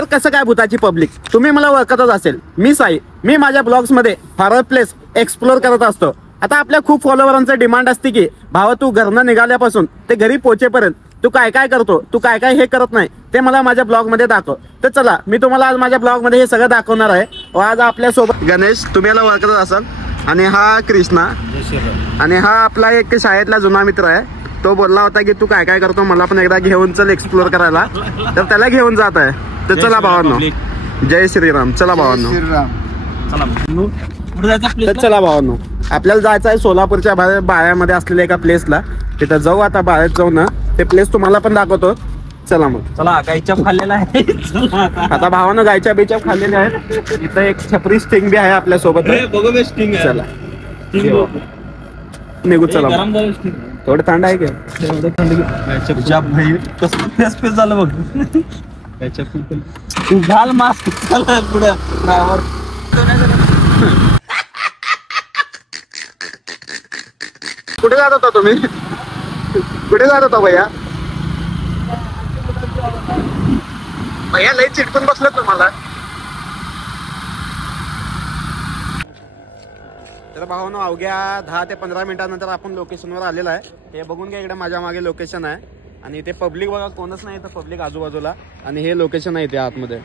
तर कसं काय भूताची पब्लिक, तुम्ही मला ओळखतच असेल. मी साई. मी माझ्या ब्लॉग्स मध्ये हॉरर प्लेस एक्सप्लोर करत असतो. आता आपल्या खूप फॉलोवरांचं डिमांड असते की भावा तू घरनं निघाल्यापासून ते घरी पोहोचेपर्यंत तू काय काय करतो, तू काय काय हे करत नाही ते मला माझ्या ब्लॉग मध्ये दाखव. तर चला मी तुम्हाला आज माझ्या ब्लॉग मध्ये हे सगळं दाखवणार आहे. आज आपल्या सोबत गणेश, तुम्ही याला ओळखतच असाल, आणि हा कृष्णा, आणि हा आपला एक शाळेतला जुना मित्र आहे. तो बोलला होता की तू काय काय करतो मला पण एकदा घेऊन चल एक्सप्लोर करायला, तर त्याला घेऊन जात आहे. तर चला भावांनो, जय श्रीराम. चला भावांनो, तर चला भावांनो, आपल्याला जायचं आहे सोलापूरच्या बाळ्यामध्ये असलेल्या एका प्लेसला. तिथं जाऊ. आता बाळ्यात जाऊ ना, ते प्लेस तुम्हाला पण दाखवतो. चला मग. चला, गायच्या खाल्लेला आहे. आता भावानं गायच्या बेच्या खाल्लेल्या आहेत. इथं एक छपरी स्टिंग बी आहे आपल्या सोबत. चला निघू. चला थोडं थंड आहे का? झालं बघ. घाल मास्क. पुढे ड्रायव्हर. कुठे जात होता तुम्ही? कुठे जात होता भैया? भैया लई चिटकून बसलं तुम्हाला. तर भावानो, अवघ्या 10 ते 15 मिनिटांनंतर आपण लोकेशनवर आलेला आहे. हे बघून घ्या, इकडे माझ्या मागे लोकेशन आहे. आणि इथे पब्लिक बघा, कोणच नाही इथं पब्लिक आजूबाजूला. आणि हे लोकेशन आहे इथे आतमध्ये.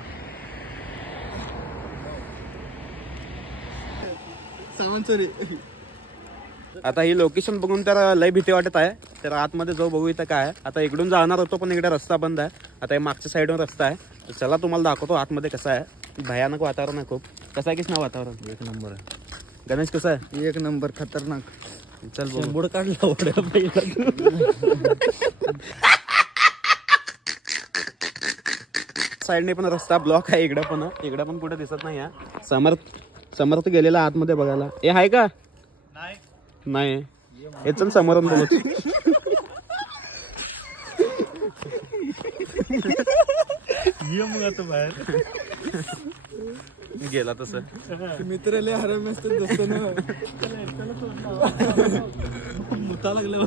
आता ही लोकेशन बघून तर लय भीती वाटत आहे. तर आतमध्ये जाऊ, बघू इथं काय आहे. आता इकडून जाणार होतो पण इकडे रस्ता बंद आहे. आता हे मागच्या साईडवर रस्ता आहे. तर चला तुम्हाला दाखवतो आतमध्ये कसं आहे. भयानक वातावरण आहे खूप. कसं आहे कृष्णा वातावरण? एक नंबर आहे. गणेश कसं आहे? एक नंबर, खतरनाक. चल बघू. बुड काढला. साईडने पण रस्ता ब्लॉक आहे. इकडे पण कुठे दिसत नाही आहे. समर्थ गेलेला आतमध्ये बघायला. हे आहे का? नाही. हे चल समोरून बोलू. मग आता बाहेर गेला तसं. मित्र लय हरामी असतात दोस्त ना. मुता लागलं.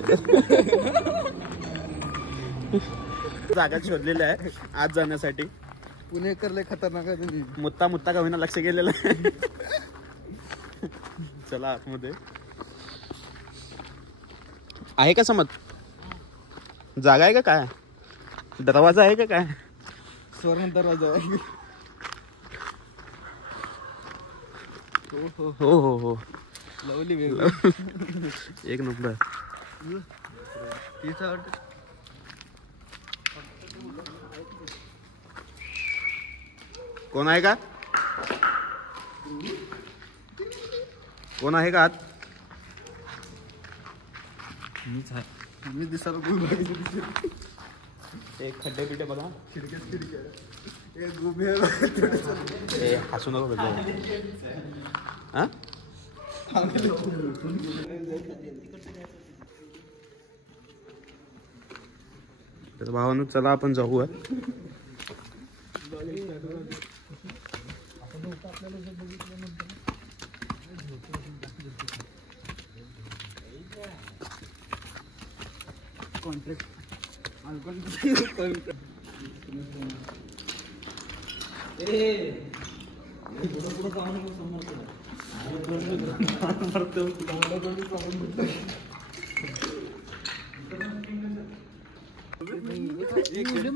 जागा शोधलेली आहे आज जाण्यासाठी. पुणेकर लय खतरनाक आहे. तुम्ही मुत्ता का होईना लक्ष गेलेलं आहे. चला आतमध्ये. आहे का समज? जागा आहे का काय? दरवाजा आहे का काय? स्वर्ण दरवाजा आहे. हो हो हो हो, लवली एक नंबर. कोण आहे का? कोण आहे का आत? मीच आहे. मी दिसायला एक खड्डे बिड्डे बघा. ए हसू नको बघा. हा तर भावानो, चला आपण जाऊ. कॉन्ट्रॅक्ट इकडे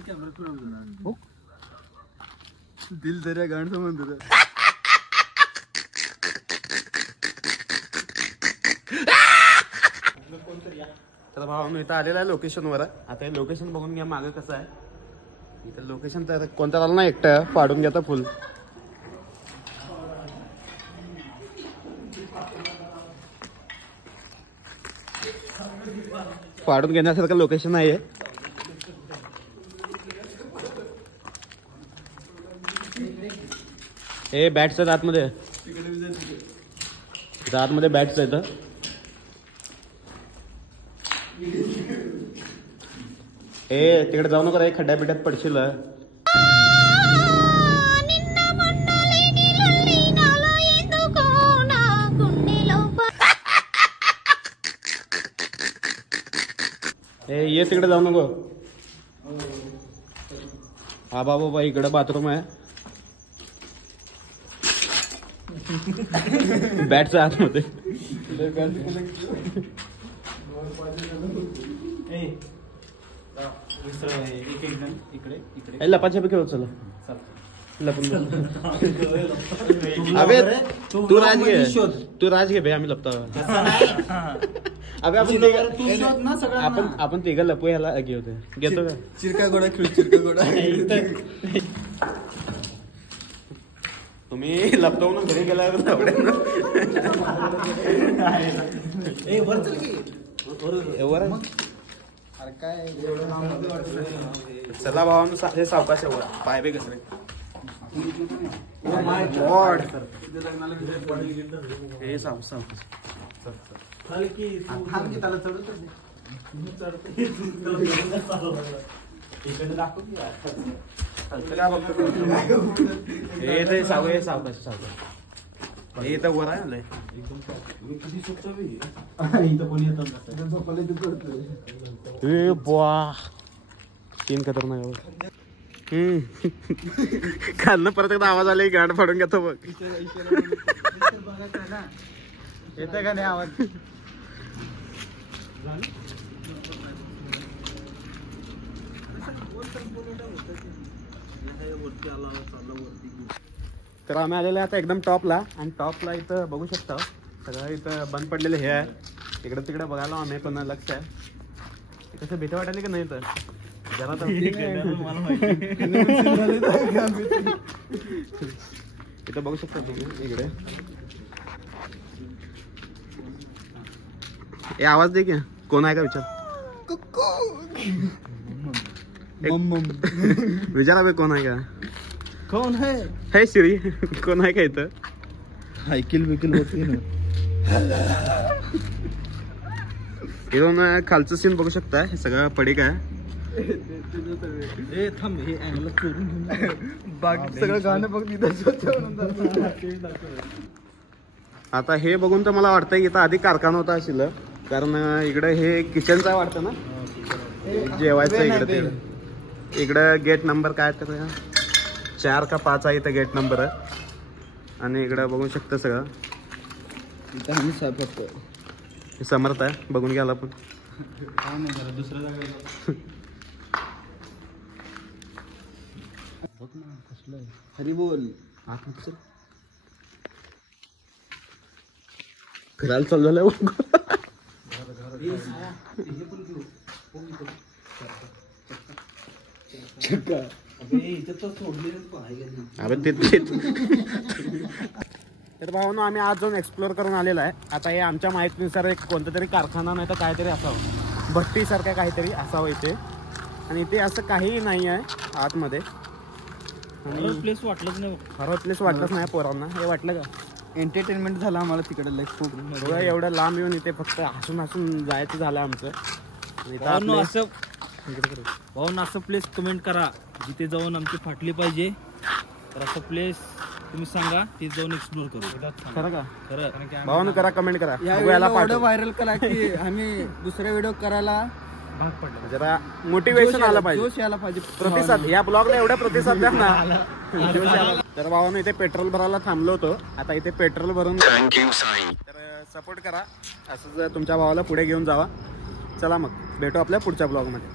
कॅमेरा फिरवतो. दिल दर्या गाण समज. तर भावानो, इथं आलेला आहे लोकेशनवर. आता हे लोकेशन बघून घ्या मागं कसं आहे. इथं लोकेशन तर कोणतं आलं ना, एकटं फाडून घ्या फुल. फाडून घेण्यासारखं लोकेशन आहे. हे बॅट्स आहेत आतमध्ये. आतमध्ये बॅट्स आहेत. ए तिकडे जाऊ नका, खड्ड्या बिड्यात पडशील. ए ये तिकडे जाऊ नको. हा बाबा इकडे बाथरूम आहे. बॅटच्या आतमध्ये लपाछपी खेळू चला. अबे तू राज घे, तू राज घे बे, आम्ही लपतो. अबे आपण तिघ लपू ह्याला घेतो का चिरका गोडा खेळ, चिरका गोडा. तुम्ही लपतो म्हणून घरी गेल्यावर काय चला भावानं साधे सावकाश पाय बे कसरे. गॉड हे सावकाश हे ते सावकाश सावकाश हे इथं वर आहे आलंय. तीन खतरनाक खाल्लं परत एकदा आवाज आला गाड फाडून घेतो बघ. येतं का नाही आवाज? तर आम्ही आलेलो आहे आता एकदम टॉपला, आणि टॉपला इथं बघू शकता सगळं इथं बंद पडलेलं हे आहे. इकडे तिकडे बघायला आम्ही पण लक्ष आहे. कसं भीती वाटायली की नाही तर जरा तर इथं बघू शकता तुम्ही इकडे. हे आवाज दे की कोण आहे का विचार. विचारा बे कोण आहे का. कोण है? हे श्री कोण आहे का इथं. हायकिल बिकिल होती ना. इथून खालचं सीन बघू शकता. हे सगळं पडीक आहे. थांब हे अँगल चोरून घेऊन बाकी सगळं गाणं बघ तिथं. आता हे बघून तर मला वाटतंय इथं आधी कारखाना होता असेल, कारण इकडे हे किचनचं आहे वाटतं ना, जेवायचं इकडे. इकडं गेट नंबर काय तर 4 का 5 आहे इथं गेट नंबर आहे. आणि इकडं बघू शकता सगळं इथं आम्ही सापडतो. हे समर्थ आहे, बघून घ्यायला पण. दुसऱ्या जागा हरी बोल. फिरायला चाललेलं अबे ते तर भावानो आम्ही आज जाऊन एक्सप्लोअर करून आलेला आहे. आता हे आमच्या माहितीनुसार एक कोणता तरी कारखाना नाही तर काहीतरी असावं, भट्टीसारखं काहीतरी असावं इथे. आणि इथे असं काहीही नाही आहे आतमध्ये. आणि प्लेस वाटलंच नाही. हरवत प्लेस वाटलंच नाही पोरांना. हे वाटलं का एंटरटेनमेंट झालं आम्हाला तिकडे लाईफ खूप. बघा एवढं लांब येऊन इथे फक्त हसून हसून जायचं झालं आमचं. भाऊन असं प्लेस कमेंट करा जिथे जाऊन आमची फाटली पाहिजे. तर असं प्लेस तुम्ही सांगा, ते जाऊन एक्सप्लोर करू. खरं का खरं भावानं करा, कमेंट करा. या बघूयाला व्हिडिओ व्हायरल करा की आम्ही दुसरा व्हिडिओ करायला भाग पडला. जरा मोटिवेशन आलं पाहिजे, जोश यायला पाहिजे. प्रतिसाद. या ब्लॉगला एवढा प्रतिसाद द्या ना. तर भावानं इथे पेट्रोल भरायला थांबलो होतो. आता इथे पेट्रोल भरून तर सपोर्ट करा. असं जर तुमच्या भावाला पुढे घेऊन जावा. चला मग भेटू आपल्या पुढच्या ब्लॉगमध्ये.